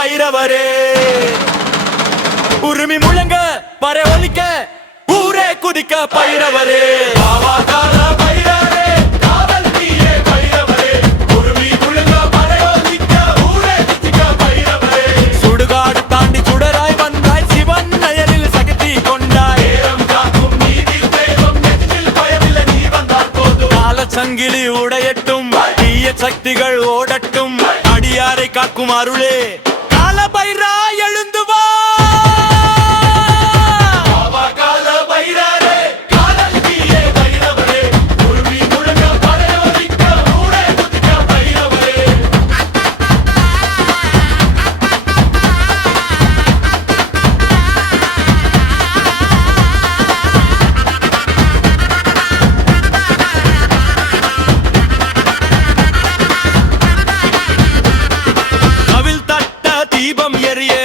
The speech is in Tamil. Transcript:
பைரவரே உரிமை முழங்க பர ஒலிக்க ஊரே குதிக்க பைரவரே பாவா கால பைரவரே காவல் நீயே பைரவரே உரிமை முழங்க பர ஒலிக்க ஊரே குதிக்க பைரவரே சுடுகாடு தாண்டி சுடராய் வந்தாய் சிவன் நயலில் சக்தி கொண்டாய். நேரம் காக்கும் நீதி தெய்வம் நெஞ்சில் பயமில்லை நீ வந்தால் போதும். காலச்சங்கிலி உடையட்டும் தீய சக்திகள் ஓடட்டும். அடியாரை காக்கும் அருளே. yeri yeri